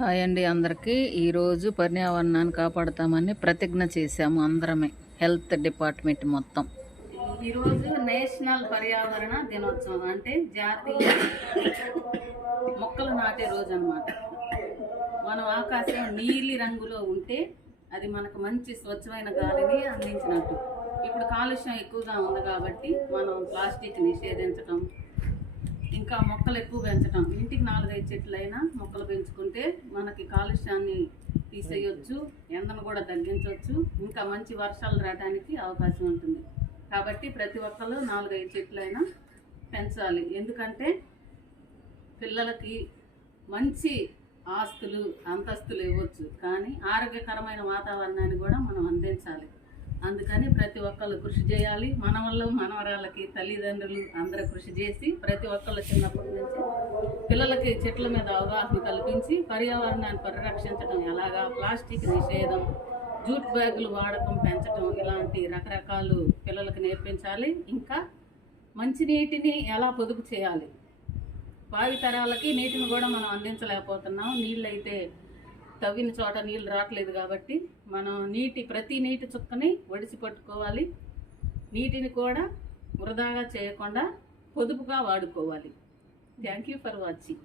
Hi అండి అందరికీ. ఈరోజు పర్యావరణాన్ని కాపాడుతామని ప్రతిజ్ఞ చేశాము అందరమే, హెల్త్ డిపార్ట్మెంట్ మొత్తం. ఈరోజు నేషనల్ పర్యావరణ దినోత్సవం, అంటే జాతీయ మొక్కలు నాటే రోజు అన్నమాట. మనం ఆకాశం నీలి రంగులో ఉంటే అది మనకు మంచి స్వచ్ఛమైన గాలిని అందించినట్టు. ఇప్పుడు కాలుష్యం ఎక్కువగా ఉంది కాబట్టి మనం ప్లాస్టిక్ నిషేధించటం, ఇంకా మొక్కలు ఎక్కువ పెంచటం. ఇంటికి 4-5 చెట్లైనా మొక్కలు పెంచుకుంటే మనకి కాలుష్యాన్ని తీసేయొచ్చు, ఎండను కూడా తగ్గించవచ్చు, ఇంకా మంచి వర్షాలు రావడానికి అవకాశం ఉంటుంది. కాబట్టి ప్రతి ఒక్కరు 4-5 చెట్లైనా పెంచాలి. ఎందుకంటే పిల్లలకి మంచి ఆస్తులు అంతస్తులు ఇవ్వచ్చు, కానీ ఆరోగ్యకరమైన వాతావరణాన్ని కూడా మనం అందించాలి. అందుకని ప్రతి ఒక్కళ్ళు కృషి చేయాలి. మనవళ్ళు మనవరాళ్ళకి తల్లిదండ్రులు అందరూ కృషి చేసి ప్రతి ఒక్కళ్ళు చిన్నప్పటి నుంచి పిల్లలకి చెట్ల మీద అవగాహన కల్పించి పర్యావరణాన్ని పరిరక్షించడం ఎలాగా, ప్లాస్టిక్ నిషేధం, జూట్ బ్యాగులు వాడకం పెంచడం, ఇలాంటి రకరకాలు పిల్లలకు నేర్పించాలి. ఇంకా మంచినీటిని ఎలా పొదుపు చేయాలి, భావితరాలకి నీటిని కూడా మనం అందించలేకపోతున్నాం. నీళ్ళు అయితే తవ్విన చోట నీళ్ళు రావట్లేదు కాబట్టి మనం ప్రతి నీటి చుక్కని ఒడిసి పట్టుకోవాలి. నీటిని కూడా వృధాగా చేయకుండా పొదుపుగా వాడుకోవాలి. Thank you for watching.